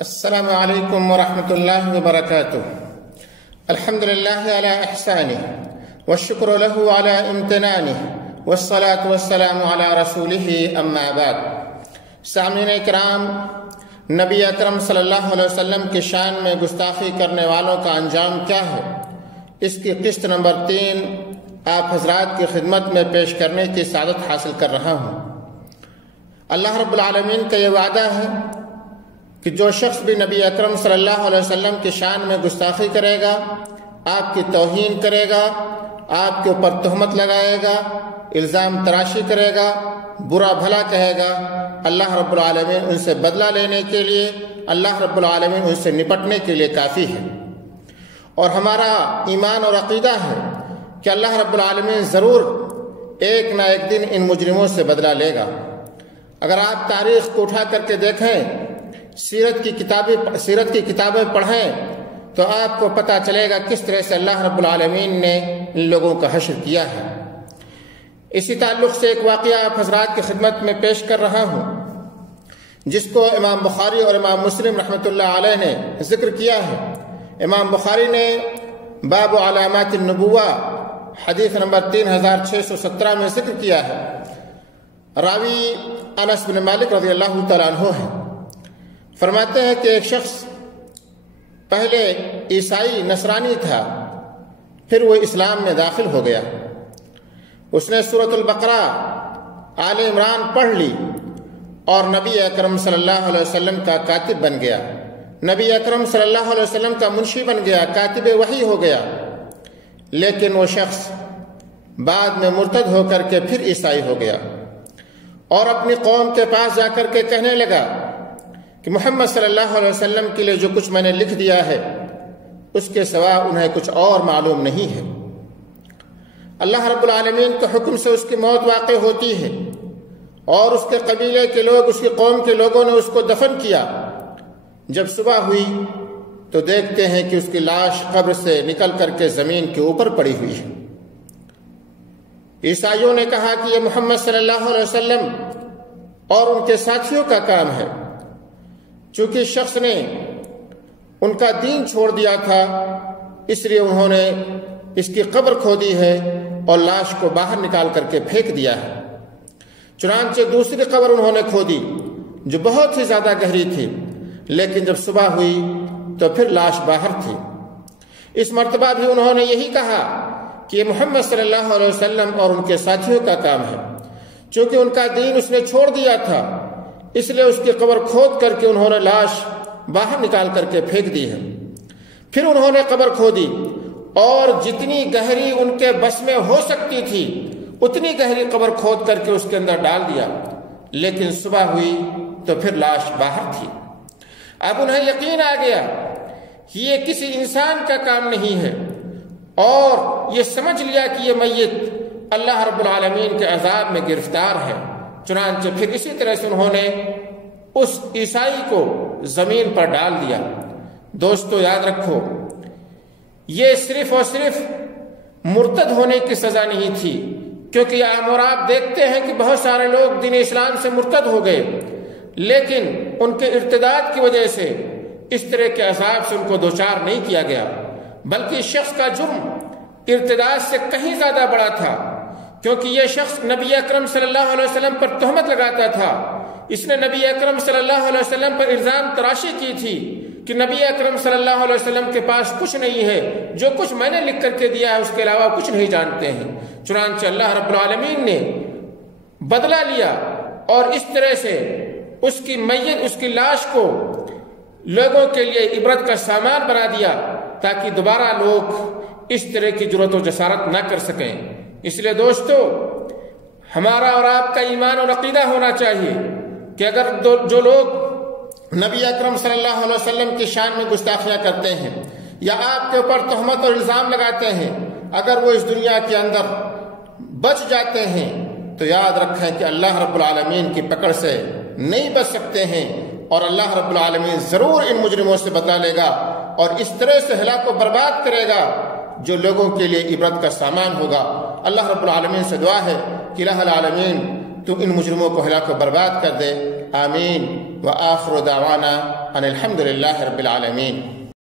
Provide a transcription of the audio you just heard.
السلام علیکم ورحمۃ اللہ وبرکاتہ۔ الحمد للہ علی احسانہ والشکر له علی امتنانہ والصلاة والسلام علی رسولہ اما بعد۔ سامعین کرام، نبی اکرم صلی اللہ علیہ وسلم کی شان میں گستاخی کرنے والوں کا انجام کیا ہے، اس کی قسط نمبر 3 آپ حضرات کی خدمت میں پیش کرنے کی سعادت حاصل کر رہا ہوں۔ اللہ رب العالمین کا یہ وعدہ ہے کہ جو شخص بھی نبی اکرم صلی اللہ علیہ وسلم کی شان میں گستاخی کرے گا، آپ کی توہین کرے گا، آپ کے اوپر تہمت لگائے گا، الزام تراشی کرے گا، برا بھلا کہے گا، اللہ رب العالمین ان سے بدلہ لینے کے لیے، اللہ رب العالمین ان سے نپٹنے کے لیے کافی ہے۔ اور ہمارا ایمان اور عقیدہ ہے کہ اللہ رب العالمین ضرور ایک نہ ایک دن ان مجرموں سے بدلہ لے گا۔ اگر آپ تاریخ کو اٹھا کر کے دیکھیں، سیرت کی کتابیں پڑھیں، تو آپ کو پتہ چلے گا کس طرح سے اللہ رب العالمین نے ان لوگوں کا حشر کیا ہے۔ اسی تعلق سے ایک واقعہ آپ حضرات کی خدمت میں پیش کر رہا ہوں، جس کو امام بخاری اور امام مسلم رحمۃ اللہ علیہ نے ذکر کیا ہے۔ امام بخاری نے باب علامات النبوہ حدیث نمبر 3617 میں ذکر کیا ہے۔ راوی انس بن مالک رضی اللہ تعالیٰ عنہ ہے۔ فرماتے ہیں کہ ایک شخص پہلے عیسائی نصرانی تھا، پھر وہ اسلام میں داخل ہو گیا۔ اس نے سورۃ البقرہ، آل عمران پڑھ لی اور نبی اکرم صلی اللہ علیہ وسلم کا کاتب بن گیا، نبی اکرم صلی اللہ علیہ وسلم کا منشی بن گیا، کاتب وحی ہو گیا۔ لیکن وہ شخص بعد میں مرتد ہو کر کے پھر عیسائی ہو گیا اور اپنی قوم کے پاس جا کر کے کہنے لگا کہ محمد صلی اللہ علیہ وسلم کے لیے جو کچھ میں نے لکھ دیا ہے، اس کے سوا انہیں کچھ اور معلوم نہیں ہے۔ اللہ رب العالمین کے حکم سے اس کی موت واقع ہوتی ہے اور اس کے قبیلے کے لوگ، اس کی قوم کے لوگوں نے اس کو دفن کیا۔ جب صبح ہوئی تو دیکھتے ہیں کہ اس کی لاش قبر سے نکل کر کے زمین کے اوپر پڑی ہوئی ہے۔ عیسائیوں نے کہا کہ یہ محمد صلی اللہ علیہ وسلم اور ان کے ساتھیوں کا کام ہے۔ چونکہ اس شخص نے ان کا دین چھوڑ دیا تھا، اس لیے انہوں نے اس کی قبر کھودی ہے اور لاش کو باہر نکال کر کے پھینک دیا ہے۔ چنانچہ دوسری قبر انہوں نے کھودی جو بہت ہی زیادہ گہری تھی، لیکن جب صبح ہوئی تو پھر لاش باہر تھی۔ اس مرتبہ بھی انہوں نے یہی کہا کہ یہ محمد صلی اللہ علیہ وسلم اور ان کے ساتھیوں کا کام ہے۔ چونکہ ان کا دین اس نے چھوڑ دیا تھا، اس لیے اس کی قبر کھود کر کے انہوں نے لاش باہر نکال کر کے پھینک دی ہے۔ پھر انہوں نے قبر کھودی اور جتنی گہری ان کے بس میں ہو سکتی تھی اتنی گہری قبر کھود کر کے اس کے اندر ڈال دیا، لیکن صبح ہوئی تو پھر لاش باہر تھی۔ اب انہیں یقین آ گیا کہ یہ کسی انسان کا کام نہیں ہے، اور یہ سمجھ لیا کہ یہ میت اللہ رب العالمین کے عذاب میں گرفتار ہے۔ چنانچہ پھر اسی طرح سے انہوں نے اس عیسائی کو زمین پر ڈال دیا۔ دوستو یاد رکھو، یہ صرف اور صرف مرتد ہونے کی سزا نہیں تھی، کیونکہ عام اور آپ دیکھتے ہیں کہ بہت سارے لوگ دین اسلام سے مرتد ہو گئے، لیکن ان کے ارتداد کی وجہ سے اس طرح کے عذاب سے ان کو دوچار نہیں کیا گیا، بلکہ اس شخص کا جرم ارتداد سے کہیں زیادہ بڑا تھا، کیونکہ یہ شخص نبی اکرم صلی اللہ علیہ وسلم پر تہمت لگاتا تھا۔ اس نے نبی اکرم صلی اللہ علیہ وسلم پر الزام تراشی کی تھی کہ نبی اکرم صلی اللہ علیہ وسلم کے پاس کچھ نہیں ہے، جو کچھ میں نے لکھ کر کے دیا ہے اس کے علاوہ کچھ نہیں جانتے ہیں۔ چنانچہ اللہ رب العالمین نے بدلہ لیا اور اس طرح سے اس کی میت، اس کی لاش کو لوگوں کے لیے عبرت کا سامان بنا دیا، تاکہ دوبارہ لوگ اس طرح کی جرأت و جسارت نہ کر سکیں۔ اس لیے دوستو، ہمارا اور آپ کا ایمان اور عقیدہ ہونا چاہیے کہ اگر جو لوگ نبی اکرم صلی اللہ علیہ وسلم کی شان میں گستاخیاں کرتے ہیں یا آپ کے اوپر تہمت اور الزام لگاتے ہیں، اگر وہ اس دنیا کے اندر بچ جاتے ہیں تو یاد رکھیں کہ اللہ رب العالمین کی پکڑ سے نہیں بچ سکتے ہیں، اور اللہ رب العالمین ضرور ان مجرموں سے بدلہ لے گا اور اس طرح سے ہلاک و برباد کرے گا جو لوگوں کے لیے عبرت کا سامان ہوگا۔ اللہ رب العالمین سے دعا ہے کہ الہ العالمین تو ان مجرموں کو ہلاک و برباد کر دے۔ آمین وآخر دعوانا ان الحمد للہ رب العالمین.